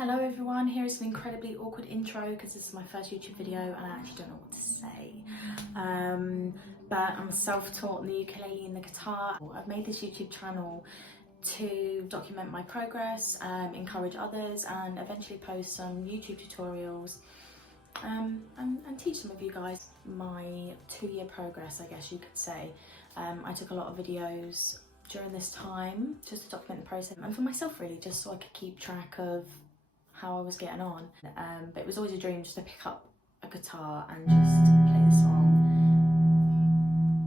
Hello everyone, here is an incredibly awkward intro because this is my first YouTube video and I actually don't know what to say. But I'm self-taught on the ukulele and the guitar. I've made this YouTube channel to document my progress, encourage others and eventually post some YouTube tutorials and teach some of you guys my 2-year progress, I guess you could say. I took a lot of videos during this time just to document the process and for myself really, just so I could keep track of how I was getting on. But it was always a dream just to pick up a guitar and just play the song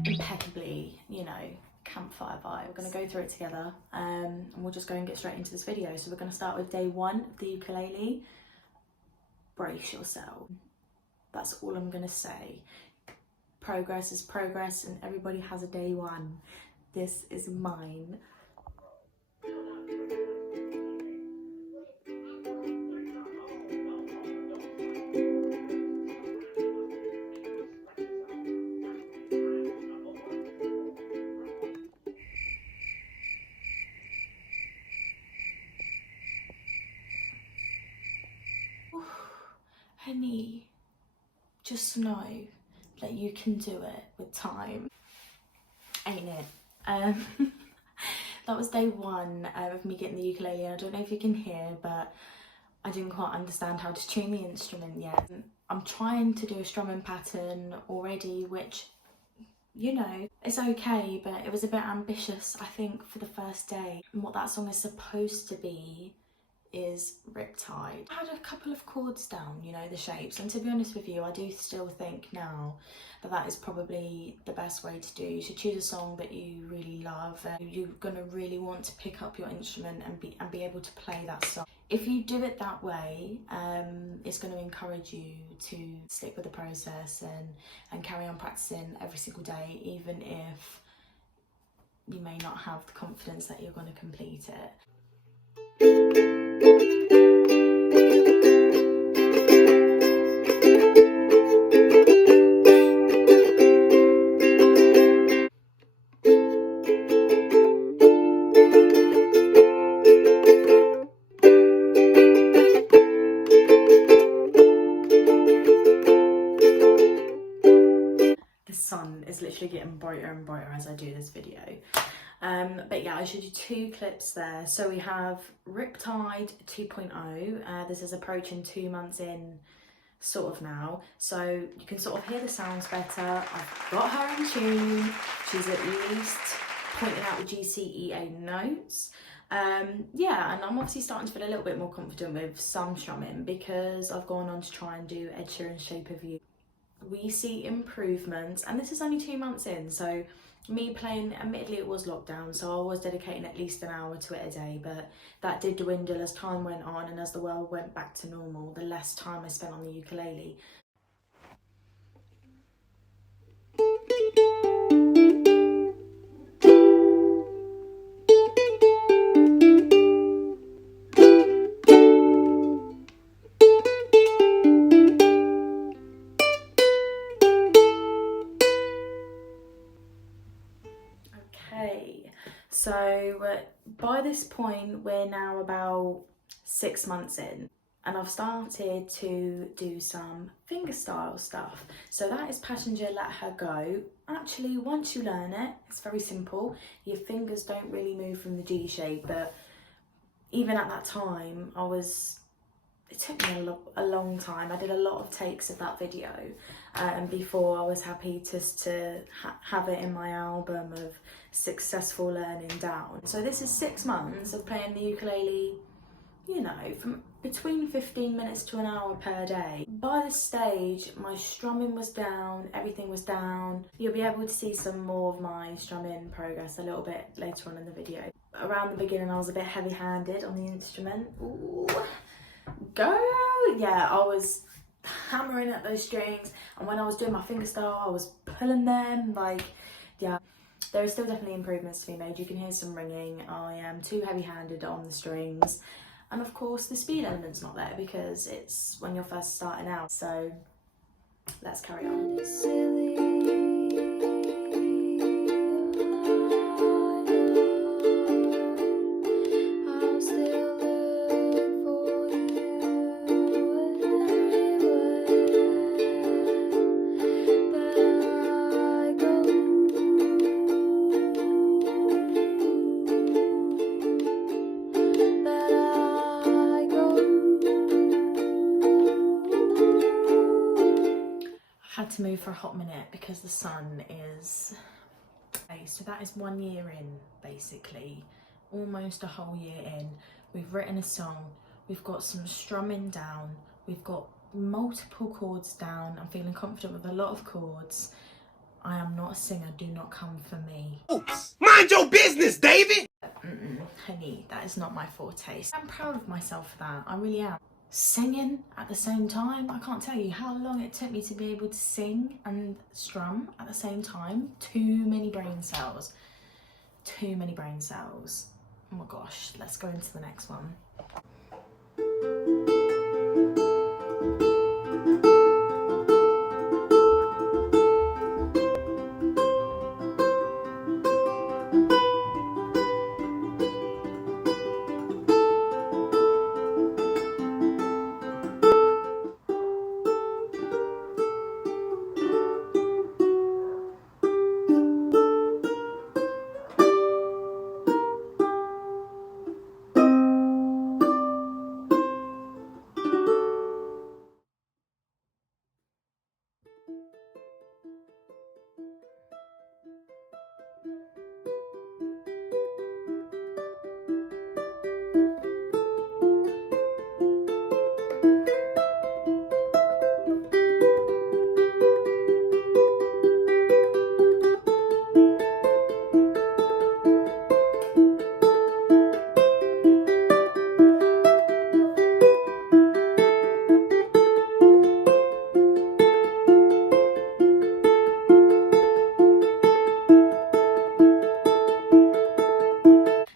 impeccably, you know, campfire vibe. We're going to go through it together and we'll just go and get straight into this video. So we're going to start with day 1 of the ukulele. Brace yourself. That's all I'm going to say. Progress is progress and everybody has a day 1. This is mine. Honey, just know that you can do it with time, ain't it? That was day 1 of me getting the ukulele. I don't know if you can hear, but I didn't quite understand how to tune the instrument yet. I'm trying to do a strumming pattern already, which, you know, it's okay, but it was a bit ambitious, I think, for the first day. And what that song is supposed to be is Riptide. I had a couple of chords down, you know, the shapes, and to be honest with you, I do still think now that that is probably the best way to do. You should choose a song that you really love and you're gonna really want to pick up your instrument and be able to play that song. If you do it that way, it's going to encourage you to stick with the process and carry on practicing every single day, even if you may not have the confidence that you're going to complete it. The sun is literally getting brighter and brighter as I do this video. But yeah, I showed you 2 clips there. So we have Riptide 2.0. This is approaching 2 months in, sort of now. So you can sort of hear the sounds better. I've got her in tune. She's at least pointing out the G, C, E, A notes. Yeah, and I'm obviously starting to feel a little bit more confident with some strumming because I've gone on to try and do Ed Sheeran's Shape of You. We see improvements, and this is only 2 months in, so me playing, admittedly it was lockdown, so I was dedicating at least an hour to it a day, but that did dwindle as time went on and as the world went back to normal, the less time I spent on the ukulele. So by this point we're now about 6 months in and I've started to do some fingerstyle stuff. So that is Passenger Let Her Go. Actually, once you learn it, it's very simple. Your fingers don't really move from the G shape, but even at that time it took me a long time. I did a lot of takes of that video before I was happy just to have it in my album of successful learning down. So this is 6 months of playing the ukulele, you know, from between 15 minutes to an hour per day. By this stage, my strumming was down, everything was down. You'll be able to see some more of my strumming progress a little bit later on in the video. Around the beginning, I was a bit heavy-handed on the instrument. Ooh. Girl, yeah, I was hammering at those strings, and when I was doing my fingerstyle, I was pulling them, like, yeah. There are still definitely improvements to be made. You can hear some ringing. I am too heavy-handed on the strings, and of course the speed element's not there because it's when you're first starting out. So let's carry on. Silly. I'll still look for you. to move for a hot minute because the sun is... Okay, so that is 1 year in, basically. Almost a whole year in. We've written a song, we've got some strumming down, we've got multiple chords down. I'm feeling confident with a lot of chords. I am not a singer, do not come for me. Oops. Mind your business, David! Honey, that is not my forte. I'm proud of myself for that, I really am. Singing at the same time, I can't tell you how long it took me to be able to sing and strum at the same time. Too many brain cells. Too many brain cells. Oh my gosh, let's go into the next one.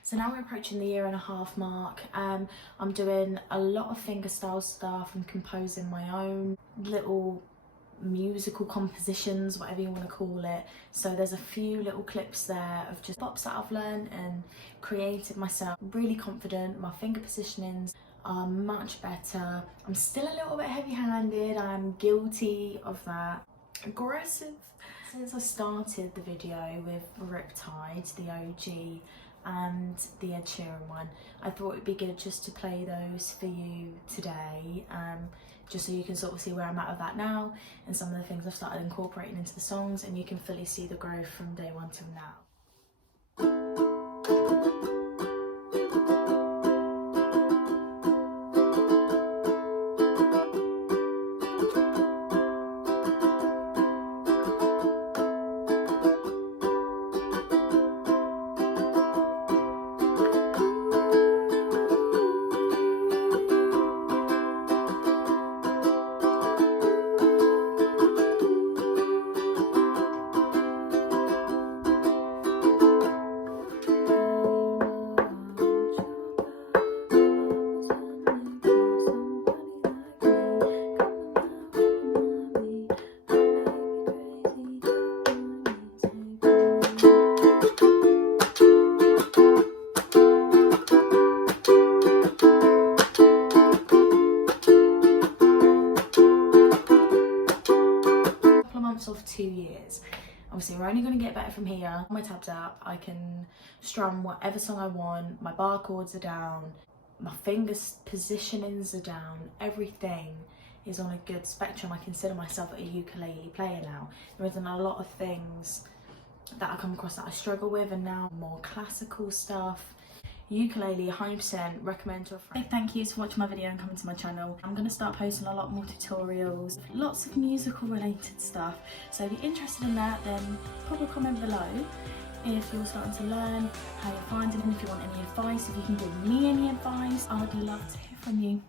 So now we're approaching the 1.5 year mark. I'm doing a lot of fingerstyle stuff. I'm composing my own little musical compositions, whatever you want to call it. So there's a few little clips there of just bops that I've learned and created myself. Really confident, my finger positionings are much better. I'm still a little bit heavy-handed, I'm guilty of that. Aggressive. Since I started the video with Riptide, the OG, and the Ed Sheeran one, I thought it'd be good just to play those for you today, just so you can sort of see where I'm at with that now and some of the things I've started incorporating into the songs, and you can fully see the growth from day one till now. Of 2 years. Obviously we're only going to get better from here. My tabs up, I can strum whatever song I want, my bar chords are down, my fingers positionings are down, everything is on a good spectrum. I consider myself a ukulele player now. There isn't a lot of things that I come across that I struggle with, and now more classical stuff. Ukulele, 100% recommend to a friend. Big thank yous for watching my video and coming to my channel. I'm going to start posting a lot more tutorials, lots of musical related stuff. So if you're interested in that, then pop a comment below if you're starting to learn, how you're finding it, if you want any advice, if you can give me any advice. I'd love to hear from you.